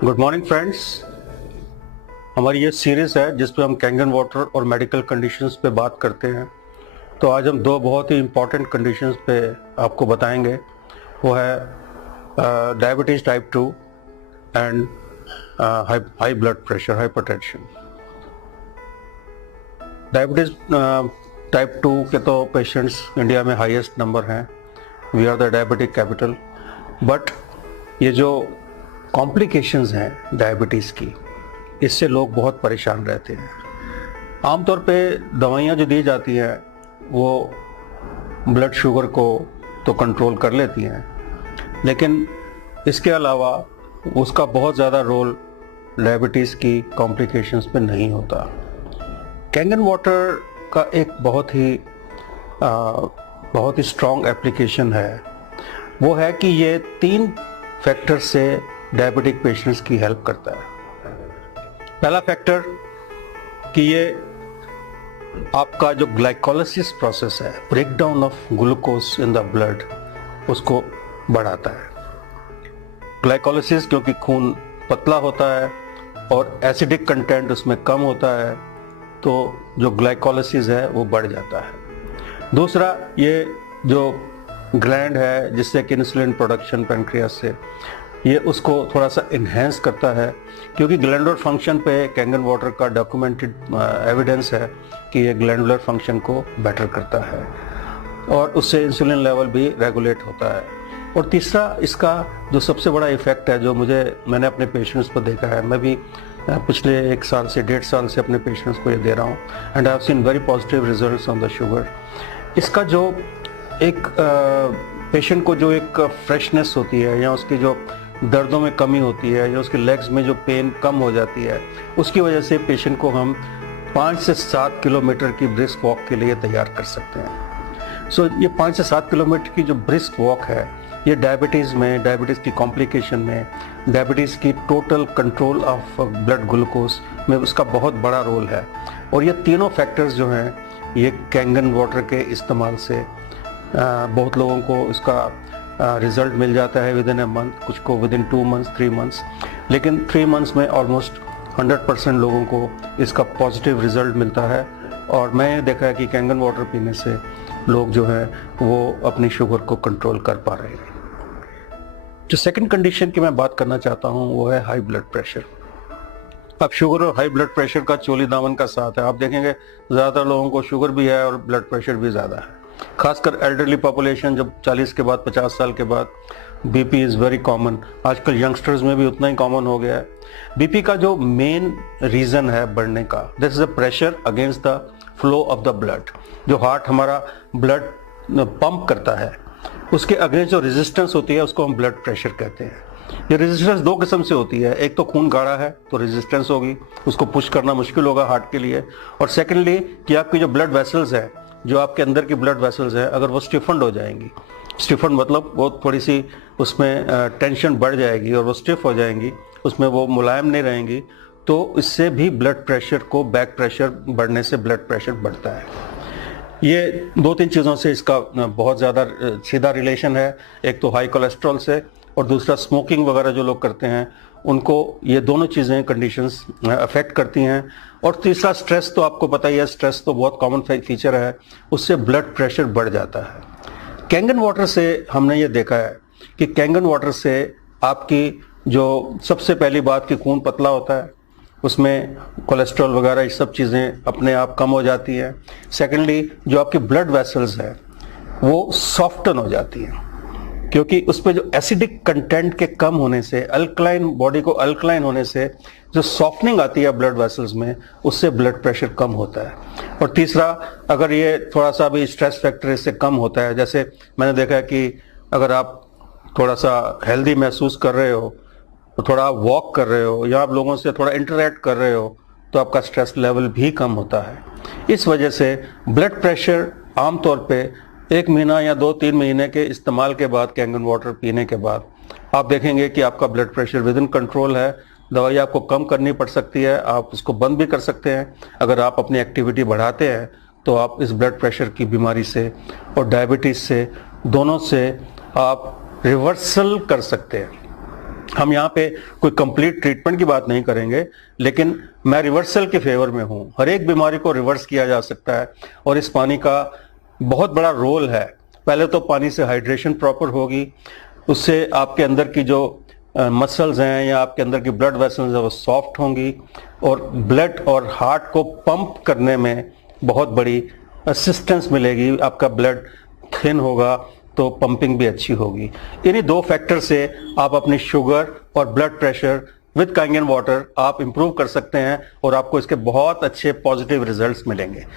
Good morning friends. हमारी ये series है जिस पे हम कैंगन वाटर और मेडिकल कंडीशंस पे बात करते हैं। तो आज हम दो बहुत ही इम्पॉर्टेंट कंडीशंस पे आपको बताएंगे। वो है diabetes type 2 and high blood pressure, hypertension. Diabetes type 2 के तो पेशेंट्स इंडिया में हाईएस्ट नंबर हैं। We are the diabetic capital. But ये जो कॉम्प्लिकेशंस हैं डायबिटीज़ की, इससे लोग बहुत परेशान रहते हैं। आमतौर पे दवाइयाँ जो दी जाती हैं वो ब्लड शुगर को तो कंट्रोल कर लेती हैं, लेकिन इसके अलावा उसका बहुत ज़्यादा रोल डायबिटीज़ की कॉम्प्लिकेशंस पे नहीं होता। कैंगन वाटर का एक बहुत ही स्ट्रॉन्ग एप्लीकेशन है। वो है कि ये 3 फैक्टर से डायबिटिक पेशेंट्स की हेल्प करता है। पहला फैक्टर कि ये आपका जो ग्लाइकोलाइसिस प्रोसेस है, break down of glucose in the blood, उसको बढ़ाता है। ग्लाइकोलाइसिस क्योंकि खून पतला होता है और एसिडिक कंटेंट उसमें कम होता है, तो जो ग्लाइकोलाइसिस है वो बढ़ जाता है। दूसरा, ये जो ग्लैंड है जिससे कि इंसुलिन प्रोडक्शन पैनक्रियास से, ये उसको थोड़ा सा इन्हेंस करता है, क्योंकि ग्लैंडुलर फंक्शन पे कैंगन वाटर का डॉक्यूमेंटेड एविडेंस है कि ये ग्लैंडुलर फंक्शन को बेटर करता है और उससे इंसुलिन लेवल भी रेगुलेट होता है। और तीसरा, इसका जो सबसे बड़ा इफेक्ट है, जो मैंने अपने पेशेंट्स को देखा है, मैं भी पिछले 1 साल से 1.5 साल से अपने पेशेंट्स को ये दे रहा हूँ, and I have seen very positive results on the sugar. इसका जो एक पेशेंट को जो एक फ्रेशनेस होती है, या उसकी जो दर्दों में कमी होती है, या उसके लेग्स में जो पेन कम हो जाती है, उसकी वजह से पेशेंट को हम 5 से 7 किलोमीटर की ब्रिस्क वॉक के लिए तैयार कर सकते हैं। सो ये 5 से 7 किलोमीटर की जो ब्रिस्क वॉक है, ये डायबिटीज़ की कॉम्प्लिकेशन में, डायबिटीज़ की total control of blood glucose में उसका बहुत बड़ा रोल है। और ये तीनों फैक्टर्स जो हैं, ये कैंगन वाटर के इस्तेमाल से बहुत लोगों को इसका रिज़ल्ट मिल जाता है विद इन ए मंथ, कुछ को विद इन 2 मंथ्स, 3 मंथ्स, लेकिन 3 मंथ्स में ऑलमोस्ट 100% लोगों को इसका पॉजिटिव रिज़ल्ट मिलता है। और मैं देखा है कि कैंगन वाटर पीने से लोग जो है वो अपनी शुगर को कंट्रोल कर पा रहे हैं। जो सेकंड कंडीशन की मैं बात करना चाहता हूँ वो है हाई ब्लड प्रेशर। अब शुगर और हाई ब्लड प्रेशर का चोली दामन का साथ है। आप देखेंगे ज़्यादातर लोगों को शुगर भी है और ब्लड प्रेशर भी ज़्यादा है, खासकर एल्डरली पॉपुलेशन। जब 40 के बाद, 50 साल के बाद बीपी इज़ वेरी कॉमन। आजकल यंगस्टर्स में भी उतना ही कॉमन हो गया है। बीपी का जो मेन रीज़न है बढ़ने का, this is the pressure against the flow of the blood. जो हार्ट हमारा ब्लड पंप करता है, उसके अगेंस्ट जो रेजिस्टेंस होती है, उसको हम ब्लड प्रेशर कहते हैं। ये रेजिस्टेंस 2 किस्म से होती है। एक तो खून गाढ़ा है तो रेजिस्टेंस होगी, उसको पुश करना मुश्किल होगा हार्ट के लिए। और सेकेंडली कि आपकी जो ब्लड वेसल्स है, जो आपके अंदर की ब्लड वेसल्स है, अगर वो स्टिफन्ड हो जाएंगी, स्टिफन्ड मतलब वो थोड़ी सी उसमें टेंशन बढ़ जाएगी और वो स्टिफ हो जाएंगी, उसमें वो मुलायम नहीं रहेंगी, तो इससे भी ब्लड प्रेशर को, बैक प्रेशर बढ़ने से ब्लड प्रेशर बढ़ता है। ये 2-3 चीज़ों से इसका बहुत ज़्यादा सीधा रिलेशन है। एक तो हाई कोलेस्ट्रॉल से, और दूसरा स्मोकिंग वगैरह जो लोग करते हैं उनको ये दोनों चीज़ें, कंडीशंस अफेक्ट करती हैं। और तीसरा, स्ट्रेस तो आपको पता ही है, स्ट्रेस तो बहुत कॉमन फीचर है, उससे ब्लड प्रेशर बढ़ जाता है। कैंगन वाटर से हमने ये देखा है कि कैंगन वाटर से आपकी जो सबसे पहली बात कि खून पतला होता है, उसमें कोलेस्ट्रॉल वगैरह ये सब चीज़ें अपने आप कम हो जाती हैं। सेकेंडली, जो आपकी ब्लड वेसल्स है वो सॉफ्टन हो जाती हैं, क्योंकि उस पर जो एसिडिक कंटेंट के कम होने से, अल्कलाइन, बॉडी को अल्कलाइन होने से जो सॉफ्टनिंग आती है ब्लड वेसल्स में, उससे ब्लड प्रेशर कम होता है। और तीसरा, अगर ये थोड़ा सा भी स्ट्रेस फैक्टर इससे कम होता है, जैसे मैंने देखा है कि अगर आप थोड़ा सा हेल्दी महसूस कर रहे हो, तो थोड़ा आप वॉक कर रहे हो, या आप लोगों से थोड़ा इंटरेक्ट कर रहे हो, तो आपका स्ट्रेस लेवल भी कम होता है। इस वजह से ब्लड प्रेशर आमतौर पे 1 महीना या 2-3 महीने के इस्तेमाल के बाद, कैंगन वाटर पीने के बाद, आप देखेंगे कि आपका blood pressure with in control है। दवाई आपको कम करनी पड़ सकती है, आप उसको बंद भी कर सकते हैं। अगर आप अपनी एक्टिविटी बढ़ाते हैं तो आप इस ब्लड प्रेशर की बीमारी से और डायबिटीज़ से, दोनों से आप रिवर्सल कर सकते हैं। हम यहाँ पे कोई कंप्लीट ट्रीटमेंट की बात नहीं करेंगे, लेकिन मैं रिवर्सल के फेवर में हूँ। हर एक बीमारी को रिवर्स किया जा सकता है और इस पानी का बहुत बड़ा रोल है। पहले तो पानी से हाइड्रेशन प्रॉपर होगी, उससे आपके अंदर की जो मसल्स हैं या आपके अंदर की ब्लड वेसल्स हैं वो सॉफ्ट होंगी और ब्लड और हार्ट को पंप करने में बहुत बड़ी असिस्टेंस मिलेगी। आपका ब्लड थिन होगा तो पंपिंग भी अच्छी होगी। इन्हीं 2 फैक्टर से आप अपनी शुगर और ब्लड प्रेशर विद कांगेन वाटर आप इंप्रूव कर सकते हैं और आपको इसके बहुत अच्छे पॉजिटिव रिजल्ट्स मिलेंगे।